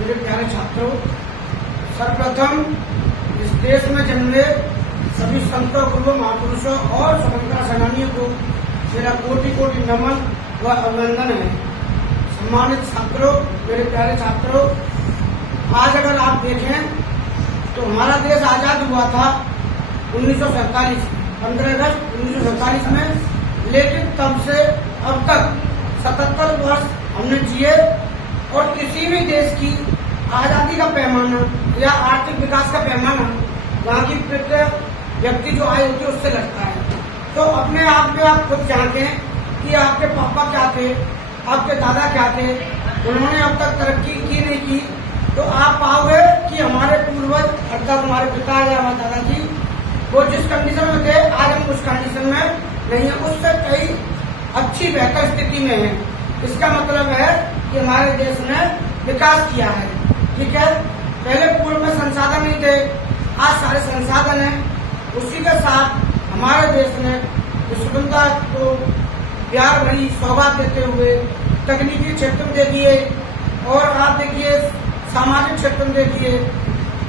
मेरे प्यारे छात्रों, सर्वप्रथम इस देश में जन्मे सभी संतों, गुरुओं, महापुरुषों और स्वतंत्रता सेनानियों को मेरा कोटि कोटि नमन व अभिनंदन है। सम्मानित छात्रों, मेरे प्यारे छात्रों, आज अगर आप देखें तो हमारा देश आजाद हुआ था 1947 15 अगस्त 1947 में, लेकिन तब से अब तक 77 वर्ष हमने जिए और किसी भी देश की आजादी का पैमाना या आर्थिक विकास का पैमाना वहाँ की प्रत्येक व्यक्ति जो आयु होती है उससे लगता है। तो अपने आप में आप खुद झांकें कि आपके पापा क्या थे, आपके दादा क्या थे, उन्होंने अब तक तरक्की की नहीं की, तो आप पाओगे कि हमारे पूर्वज अर्थात हमारे पिता या हमारे दादाजी वो जिस कंडीशन में थे आज हम उस कंडीशन में नहीं है, उससे कई अच्छी बेहतर स्थिति में है। इसका मतलब है कि हमारे देश ने विकास किया है। ठीक है, पहले पूर्व में संसाधन नहीं थे, आज सारे संसाधन हैं। उसी के साथ हमारे देश ने स्वतंत्रता को प्यार भरी सौगात देते हुए तकनीकी क्षेत्र में देखिए और आप देखिए सामाजिक क्षेत्र में देखिए,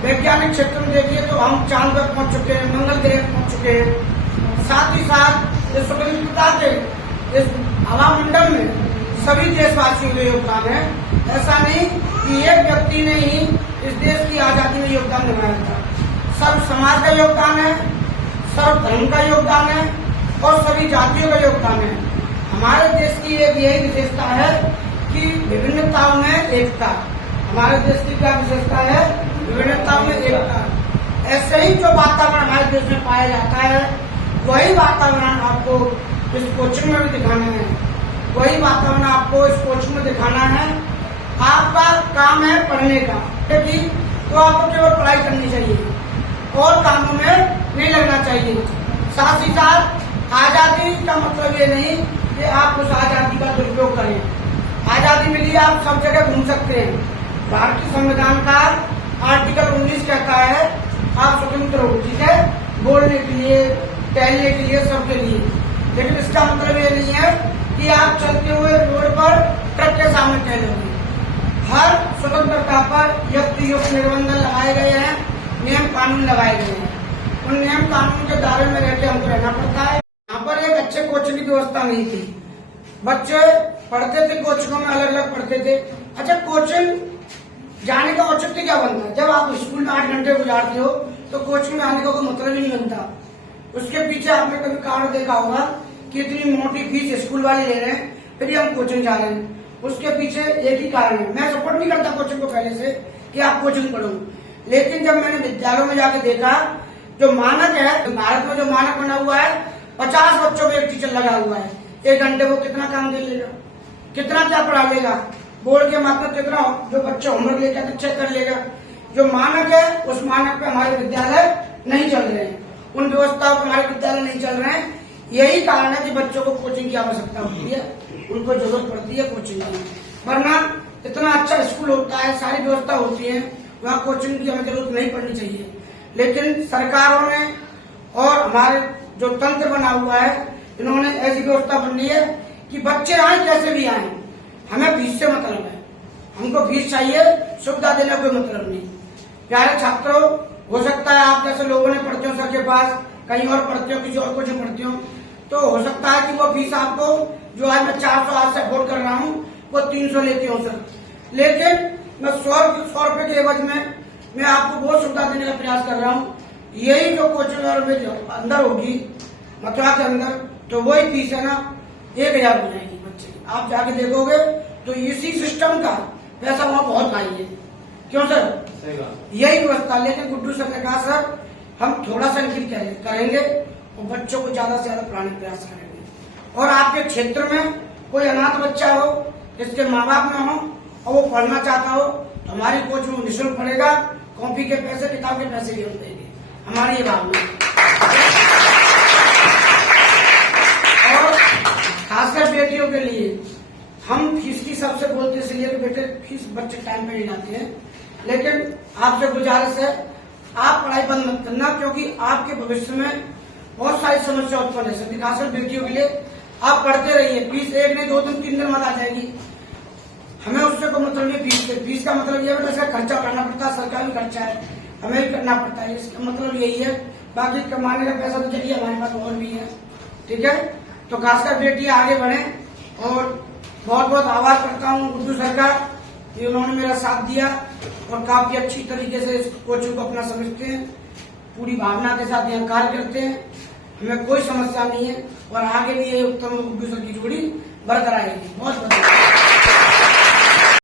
वैज्ञानिक क्षेत्र में देखिए तो हम चांद पर पहुंच चुके हैं, मंगल ग्रह पहुंच चुके हैं। साथ ही साथ इस स्वतंत्रता के इस हवामंडल में सभी देशवासियों का योगदान है। ऐसा नहीं कि एक व्यक्ति ने ही इस देश की आजादी में योगदान निभाया था, सर्व समाज का योगदान है, सर्व धर्म का योगदान है और सभी जातियों का योगदान है। हमारे देश की एक यही विशेषता है कि विभिन्नताओं में एकता। हमारे देश की क्या विशेषता है? विभिन्नताओं में एकता। ऐसे ही जो वातावरण हमारे देश में पाया जाता है वही वातावरण आपको इस कोचिंग में भी दिखाना है, वही वातावरण आपको इस कोचिंग में दिखाना है। आपका काम है पढ़ने का, ठीक, तो आपको केवल पढ़ाई करनी चाहिए और कामों में नहीं लगना चाहिए। साथ ही साथ आजादी का मतलब ये नहीं कि आप उस आजादी का दुरुपयोग करें। आजादी मिली, आप सब जगह घूम सकते हैं। भारतीय संविधान का आर्टिकल 19 कहता है आप स्वतंत्र हो, ठीक है, बोलने के लिए, टहलने के लिए, सबके लिए। लेकिन इसका मतलब ये नहीं है कि आप चलते हुए रोड पर ट्रक के सामने टहलोगे। हर स्वतंत्रता पर युक्ति युक्त निर्बंध लगाए गए हैं, नियम कानून लगाए गए हैं। उन नियम कानून के दायरे में रहकर हमको रहना पड़ता है। यहाँ पर एक अच्छे कोचिंग की व्यवस्था नहीं थी, बच्चे पढ़ते थे कोचिंगों में, अलग अलग पढ़ते थे। अच्छा, कोचिंग जाने का औचित्य क्या बनता है? जब आप स्कूल में 8 घंटे गुजारते हो तो कोचिंग में आने का कोई मतलब ही नहीं बनता। उसके पीछे आपने कभी कारण देखा होगा कि इतनी मोटी फीस स्कूल वाले ले रहे हैं, फिर हम कोचिंग जा रहे हैं। उसके पीछे एक ही कारण है। मैं सपोर्ट नहीं करता कोचिंग को पहले से कि आप कोचिंग पढ़ो, लेकिन जब मैंने विद्यालयों में जाके देखा जो मानक है, भारत में जो मानक बना हुआ है 50 बच्चों में एक टीचर लगा हुआ है। 1 घंटे वो कितना काम दे लेगा, कितना क्या पढ़ा लेगा? बोर्ड के माध्यम कितना जो बच्चे होमवर्क लेकर तो चेक कर लेगा। जो मानक है उस मानक पे हमारे विद्यालय नहीं चल रहे हैं, उन व्यवस्थाओं पर हमारे विद्यालय नहीं चल रहे हैं। यही कारण है कि बच्चों को कोचिंग की आवश्यकता होती है, उनको जरूरत पड़ती है कोचिंग की। वरना इतना अच्छा स्कूल होता है, सारी व्यवस्था होती है, वहाँ कोचिंग की हमें जरूरत नहीं पड़नी चाहिए। लेकिन सरकारों ने और हमारे जो तंत्र बना हुआ है, इन्होंने ऐसी व्यवस्था बननी है कि बच्चे आए कैसे भी आए, हमें फीस से मतलब है, हमको फीस चाहिए, सुविधा देने का कोई मतलब नहीं। प्यारे छात्रों, हो सकता है आप जैसे लोगों ने पढ़ते हो सर के पास, कहीं और पढ़ते हो, किसी और को जो पढ़ते हो, तो हो सकता है कि वो फीस आपको जो आज मैं 400 आज से अफोर्ड कर रहा हूँ वो 300 लेती हूँ सर, लेकिन मैं 100 रुपए के एवज में मैं आपको वो सुविधा देने का प्रयास कर रहा हूँ। यही जो कोचिंग अंदर होगी मथुरा के अंदर, तो वही फीस है ना 1000 हो जाएगी बच्चे की। आप जाके देखोगे तो इसी सिस्टम का पैसा वहाँ बहुत हाई है। क्यों सर? यही व्यवस्था। लेकिन गुड्डू सर ने कहा सर हम थोड़ा सा इंक्रीज करेंगे और बच्चों को ज्यादा से ज्यादा पढ़ाने का प्रयास करेंगे। और आपके क्षेत्र में कोई अनाथ बच्चा हो, जिसके माँ बाप न हो और वो पढ़ना चाहता हो, तो हमारी कोच में निःशुल्क पढ़ेगा। कॉपी के पैसे, किताब के पैसे भी हम देंगे, हमारी ये भावना। और खासकर बेटियों के लिए हम फीस की सबसे बोलते इसलिए कि बेटे फीस बच्चे टाइम पे नहीं लाते हैं, लेकिन आपसे गुजारिश है आप पढ़ाई बंद मत करना, क्योंकि आपके भविष्य में बहुत सारी समस्या उत्पन्न है सकती। खासकर बेटियों के लिए आप पढ़ते रहिए, फीस 1 नहीं 2 दिन 3 दिन बाद आ जाएगी। हमें उससे कोई मतलब नहीं फीस का मतलब ये है इसका खर्चा करना पड़ता है, सरकारी खर्चा है, हमें भी करना पड़ता है, इसका मतलब यही है। बाकी कमाने का पैसा तो चलिए हमारे पास और भी है, ठीक है। तो खासकर बेटी आगे बढ़े और बहुत बहुत आभार करता हूँ गुड्डू सर का कि उन्होंने मेरा साथ दिया और काफी अच्छी तरीके से इस कोचिंग को अपना समझते हैं, पूरी भावना के साथ यहाँ कार्य करते हैं, हमें कोई समस्या नहीं है और आगे भी ये उत्तम गुड्डू सर की जोड़ी बरकरार रहेगी। बहुत बहुत